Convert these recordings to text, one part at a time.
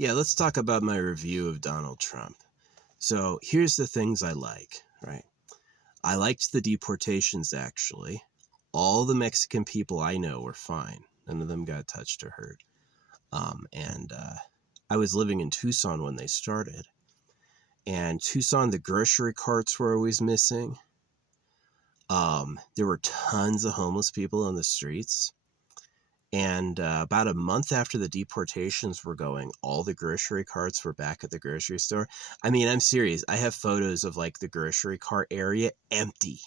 Yeah, let's talk about my review of Donald Trump. So here's the things I like, right? I liked the deportations, actually. All the Mexican people I know were fine. None of them got touched or hurt. And I was living in Tucson when they started. And Tucson, the grocery carts were always missing. There were tons of homeless people on the streets. And about a month after the deportations were going, all the grocery carts were back at the grocery store. I mean, I'm serious. I have photos of like the grocery cart area empty,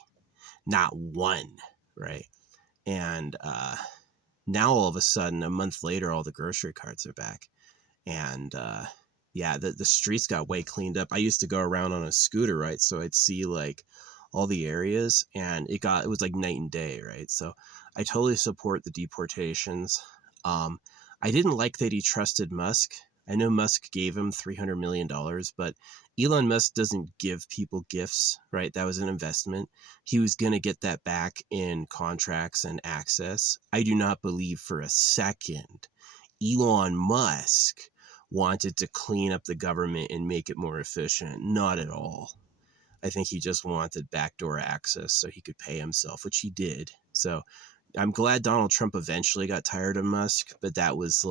not one, right? And now all of a sudden, a month later, all the grocery carts are back. And yeah, the streets got way cleaned up. I used to go around on a scooter, right? So I'd see like all the areas, and it was like night and day, right? So I totally support the deportations. I didn't like that he trusted Musk. I know Musk gave him $300 million, but Elon Musk doesn't give people gifts, right? That was an investment. He was going to get that back in contracts and access. I do not believe for a second Elon Musk wanted to clean up the government and make it more efficient. Not at all. I think he just wanted backdoor access so he could pay himself, which he did. So I'm glad Donald Trump eventually got tired of Musk, but that was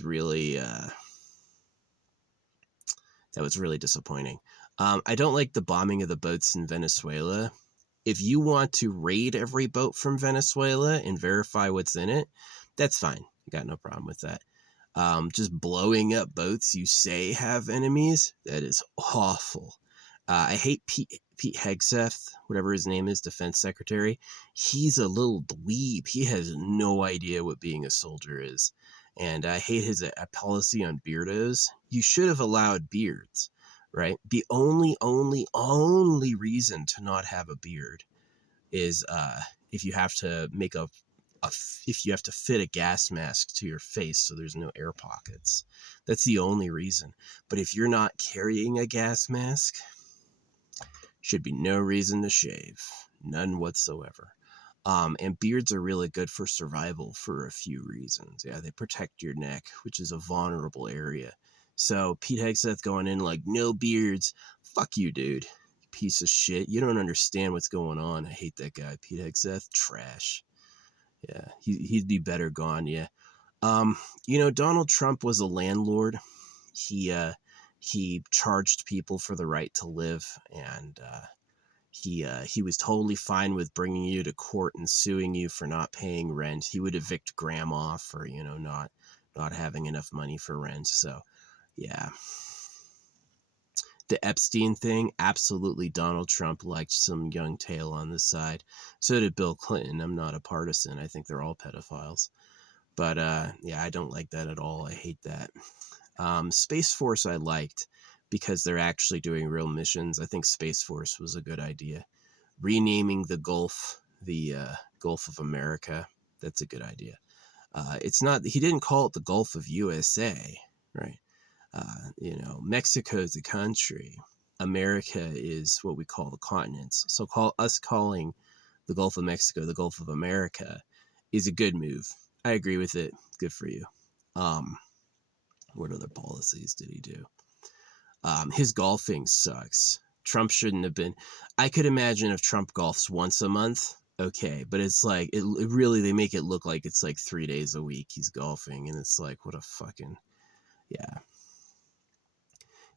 really disappointing. I don't like the bombing of the boats in Venezuela. If you want to raid every boat from Venezuela and verify what's in it, that's fine. I got no problem with that. Just blowing up boats you say have enemies, that is awful. I hate Pete Hegseth, whatever his name is, defense secretary. He's a little dweeb. He has no idea what being a soldier is. And I hate his policy on beardos. You should have allowed beards, right? The only reason to not have a beard is if you have to make if you have to fit a gas mask to your face so there's no air pockets. That's the only reason. But if you're not carrying a gas mask, should be no reason to shave. None whatsoever. And beards are really good for survival for a few reasons. Yeah, they protect your neck, which is a vulnerable area. So Pete Hegseth going in like, no beards. Fuck you, dude. Piece of shit. You don't understand what's going on. I hate that guy. Pete Hegseth, trash. Yeah, he'd be better gone. Yeah. Donald Trump was a landlord. He charged people for the right to live, and he was totally fine with bringing you to court and suing you for not paying rent. He would evict grandma for not having enough money for rent. So yeah. The Epstein thing, absolutely Donald Trump liked some young tail on the side. So did Bill Clinton. I'm not a partisan. I think they're all pedophiles. But yeah, I don't like that at all. I hate that. Space Force I liked because they're actually doing real missions. I think Space Force was a good idea. Renaming the Gulf, the Gulf of America, that's a good idea. It's not, he didn't call it the Gulf of USA, right? Mexico is a country. America is what we call the continents. So calling the Gulf of Mexico the Gulf of America is a good move. I agree with it. Good for you. What other policies did he do? His golfing sucks. Trump shouldn't have been. I could imagine if Trump golfs once a month, okay, but it's like it really, they make it look like it's like 3 days a week he's golfing, and it's like, what a fucking, yeah.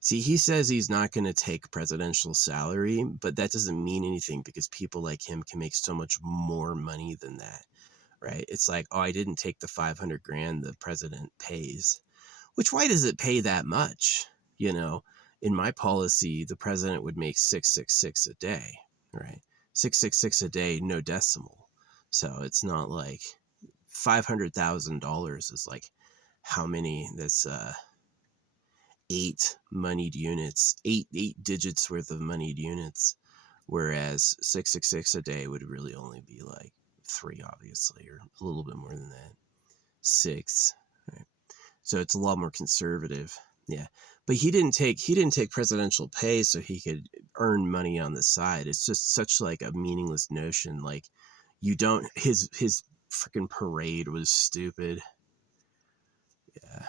See, he says he's not going to take presidential salary, but that doesn't mean anything because people like him can make so much more money than that, right? It's like, oh, I didn't take the $500,000 the president pays, which, why does it pay that much? In my policy, the president would make 666 a day, right? 666 a day, no decimal. So it's not like $500,000 is like how many? That's eight moneyed units, eight digits worth of moneyed units, whereas 666 a day would really only be like 3, obviously, or a little bit more than that, 6, right? So it's a lot more conservative. Yeah, but he didn't take presidential pay so he could earn money on the side. It's just such like a meaningless notion. Like, you don't, his freaking parade was stupid. Yeah.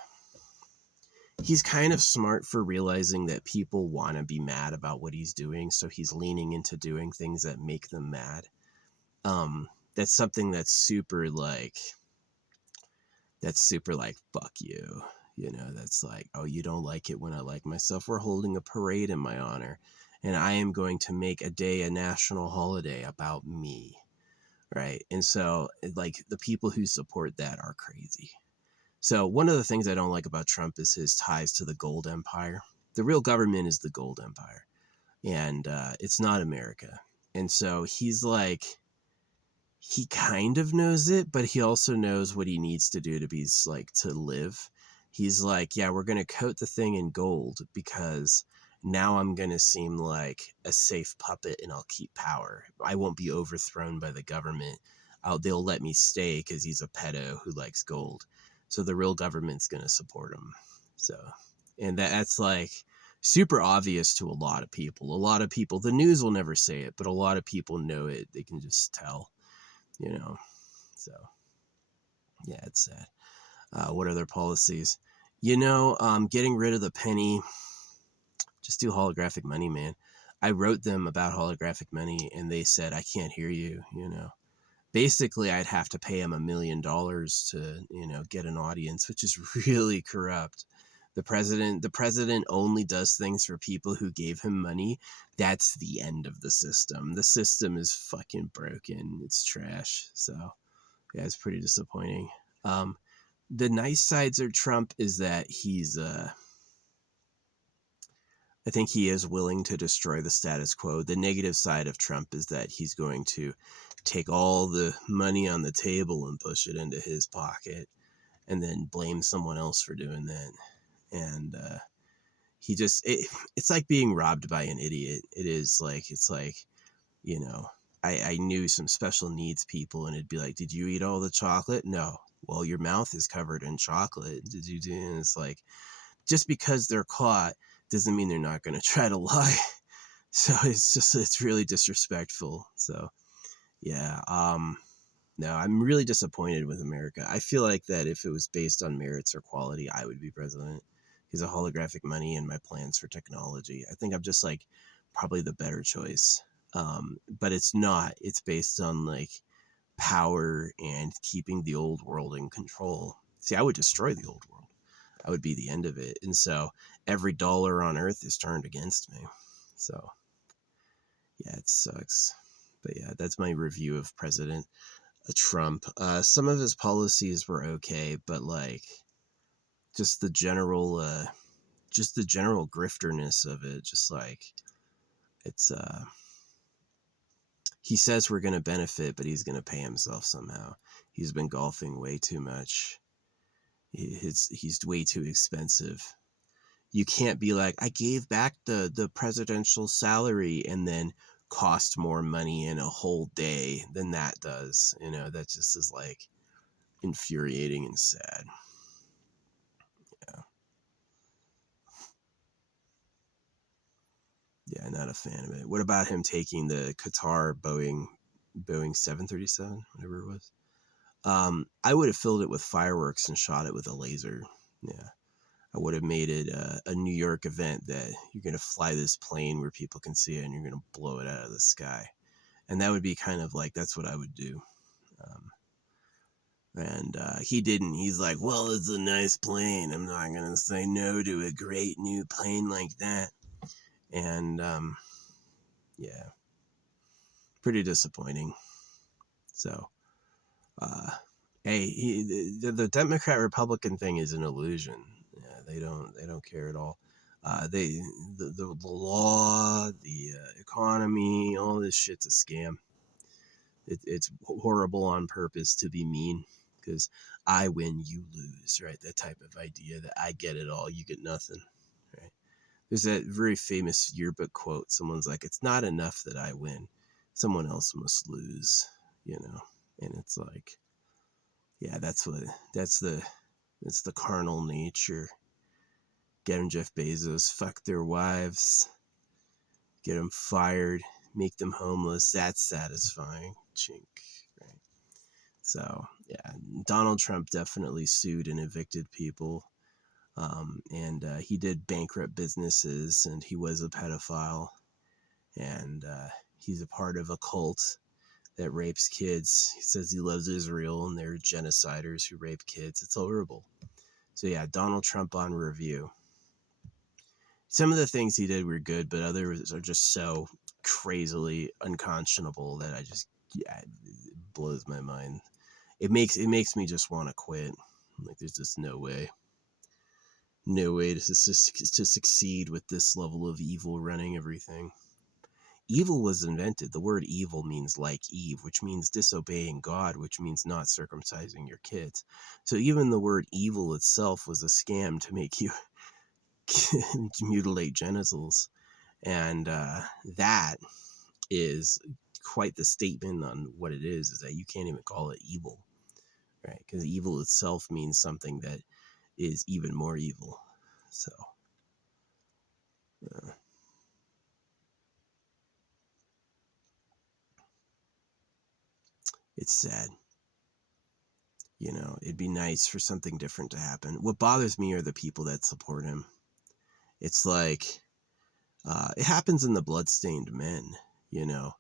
he's kind of smart for realizing that people want to be mad about what he's doing, so he's leaning into doing things that make them mad. That's something that's super like fuck you. That's like, oh, you don't like it when I like myself. We're holding a parade in my honor, and I am going to make a day a national holiday about me, right? And so, like, the people who support that are crazy. So one of the things I don't like about Trump is his ties to the gold empire. The real government is the gold empire, and it's not America. And so he's like, he kind of knows it, but he also knows what he needs to do to be like to live. He's like, yeah, we're gonna coat the thing in gold because now I'm gonna seem like a safe puppet and I'll keep power. I won't be overthrown by the government. They'll let me stay because he's a pedo who likes gold. So the real government's gonna support him. So, and that's like super obvious to a lot of people. A lot of people, the news will never say it, but a lot of people know it. They can just tell. So yeah, it's sad. What are their policies? Getting rid of the penny. Just do holographic money, man. I wrote them about holographic money, and they said I can't hear you. Basically, I'd have to pay him $1 million to get an audience, which is really corrupt. The president only does things for people who gave him money. That's the end of the system. The system is fucking broken. It's trash. So yeah, it's pretty disappointing. The nice sides of Trump is that I think he is willing to destroy the status quo. The negative side of Trump is that he's going to take all the money on the table and push it into his pocket and then blame someone else for doing that. And it's like being robbed by an idiot. It's like, I knew some special needs people, and it'd be like, did you eat all the chocolate? No. Well, your mouth is covered in chocolate. Did you do? And it's like, just because they're caught doesn't mean they're not going to try to lie. So it's really disrespectful. So yeah, no, I'm really disappointed with America. I feel like that if it was based on merits or quality, I would be president. Because of holographic money and my plans for technology, I think I'm just like probably the better choice. But it's not. It's based on like power and keeping the old world in control. See, I would destroy the old world. I would be the end of it. And so every dollar on earth is turned against me. So yeah, it sucks. But yeah, that's my review of President Trump. Some of his policies were okay, but like just the general grifterness of it, just like it's he says we're going to benefit, but he's going to pay himself somehow. He's been golfing way too much. He's way too expensive. You can't be like, I gave back the presidential salary and then cost more money in a whole day than that does. That just is like infuriating and sad. Yeah, not a fan of it. What about him taking the Qatar Boeing 737, whatever it was? I would have filled it with fireworks and shot it with a laser. Yeah. I would have made it a New York event that you're going to fly this plane where people can see it and you're going to blow it out of the sky. And that would be kind of like, that's what I would do. And he didn't. He's like, well, it's a nice plane. I'm not going to say no to a great new plane like that. And yeah, pretty disappointing. So, hey, the Democrat Republican thing is an illusion. Yeah, they don't care at all. The law, the economy, all this shit's a scam. It's horrible on purpose to be mean because I win, you lose, right? That type of idea that I get it all, you get nothing, right? There's that very famous yearbook quote. Someone's like, it's not enough that I win. Someone else must lose, And it's like, yeah, that's the carnal nature. Get them Jeff Bezos, fuck their wives, get them fired, make them homeless. That's satisfying. Chink, right? So, yeah, Donald Trump definitely sued and evicted people. And he did bankrupt businesses, and he was a pedophile, and he's a part of a cult that rapes kids. He says he loves Israel, and they're genociders who rape kids. It's horrible. So yeah, Donald Trump on review. Some of the things he did were good, but others are just so crazily unconscionable that yeah, it blows my mind. It makes me just want to quit. Like, there's just no way to succeed with this level of evil running everything. Evil was invented. The word evil means like Eve, which means disobeying God, which means not circumcising your kids. So even the word evil itself was a scam to make you mutilate genitals. And that is quite the statement on what it is that you can't even call it evil, right? Because evil itself means something that is even more evil. So it's sad. You know, it'd be nice for something different to happen. What bothers me are the people that support him. It's like, it happens in the Bloodstained Men, you know.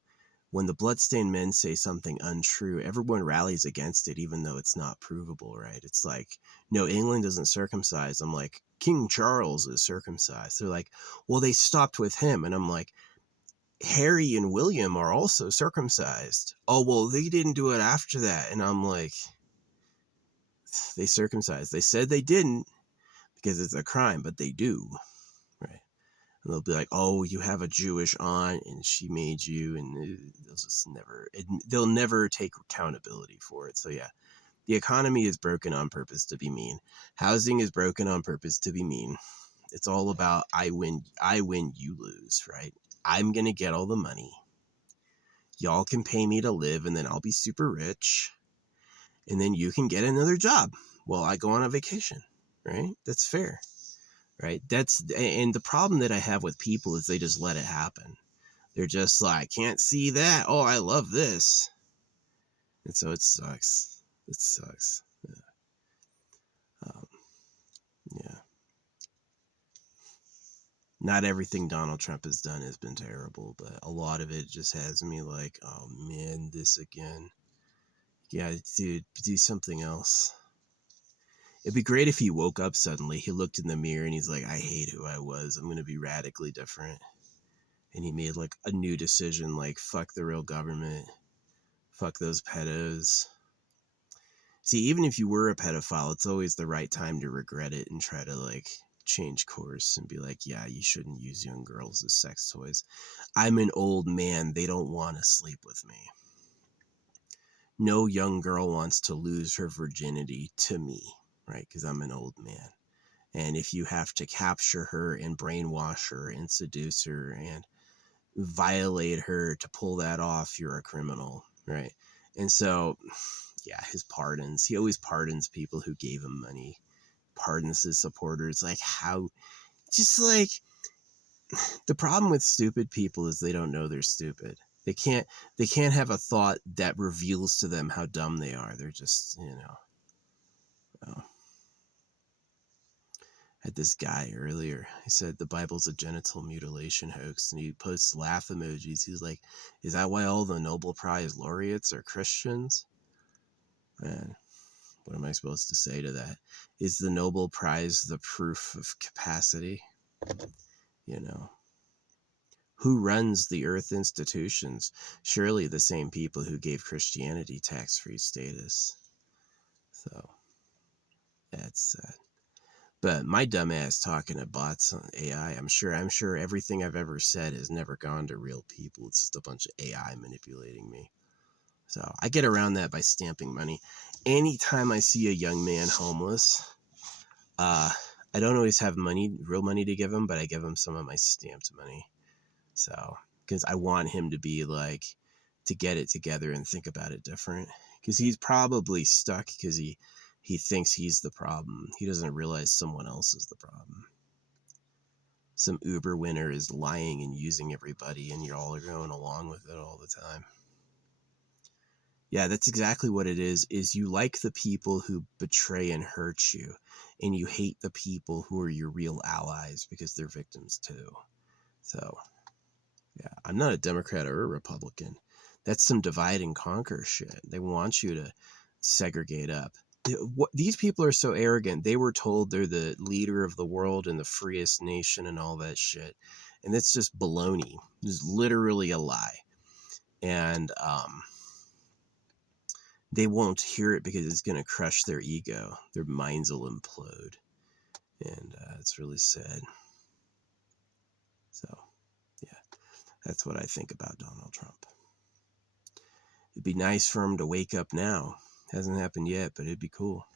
When the Bloodstained Men say something untrue, everyone rallies against it, even though it's not provable, right? It's like, no, England doesn't circumcise. I'm like, King Charles is circumcised. They're like, well, they stopped with him. And I'm like, Harry and William are also circumcised. Oh, well, they didn't do it after that. And I'm like, they circumcised. They said they didn't because it's a crime, but they do, right? And they'll be like, oh, you have a Jewish aunt and she made you, and they'll never take accountability for it. So yeah, the economy is broken on purpose to be mean. Housing is broken on purpose to be mean. It's all about I win, you lose, right? I'm going to get all the money. Y'all can pay me to live, and then I'll be super rich. And then you can get another job while I go on a vacation, right? That's fair, right? And the problem that I have with people is they just let it happen. They're just like, can't see that. Oh, I love this. And so it sucks. It sucks. Yeah. Not everything Donald Trump has done has been terrible, but a lot of it just has me like, oh man, this again. Yeah, dude, do something else. It'd be great if he woke up suddenly. He looked in the mirror and he's like, I hate who I was. I'm going to be radically different. And he made like a new decision, like, fuck the real government. Fuck those pedos. See, even if you were a pedophile, it's always the right time to regret it and try to like change course and be like, yeah, you shouldn't use young girls as sex toys. I'm an old man. They don't want to sleep with me. No young girl wants to lose her virginity to me, right? Because I'm an old man. And if you have to capture her and brainwash her and seduce her and violate her to pull that off, you're a criminal, right? And so, yeah, his pardons. He always pardons people who gave him money, pardons his supporters. Like, how, just like, the problem with stupid people is they don't know they're stupid. They can't have a thought that reveals to them how dumb they are. They're just, oh. Had this guy earlier. He said the Bible's a genital mutilation hoax, and he posts laugh emojis. He's like, "Is that why all the Nobel Prize laureates are Christians?" Man, what am I supposed to say to that? Is the Nobel Prize the proof of capacity? You know, who runs the Earth institutions? Surely the same people who gave Christianity tax-free status. So that's sad. But my dumbass talking to bots on AI, I'm sure everything I've ever said has never gone to real people. It's just a bunch of AI manipulating me. So I get around that by stamping money. Anytime I see a young man homeless, I don't always have real money to give him, but I give him some of my stamped money. So, because I want him to be like, to get it together and think about it different. Because he's probably stuck because he thinks he's the problem. He doesn't realize someone else is the problem. Some Uber winner is lying and using everybody, and you're all going along with it all the time. Yeah, that's exactly what it is you like the people who betray and hurt you, and you hate the people who are your real allies because they're victims too. So, yeah, I'm not a Democrat or a Republican. That's some divide and conquer shit. They want you to segregate up. These people are so arrogant. They were told they're the leader of the world and the freest nation and all that shit. And it's just baloney. It's literally a lie. And they won't hear it because it's going to crush their ego. Their minds will implode. And it's really sad. So, yeah, that's what I think about Donald Trump. It'd be nice for him to wake up now. Hasn't happened yet, but it'd be cool.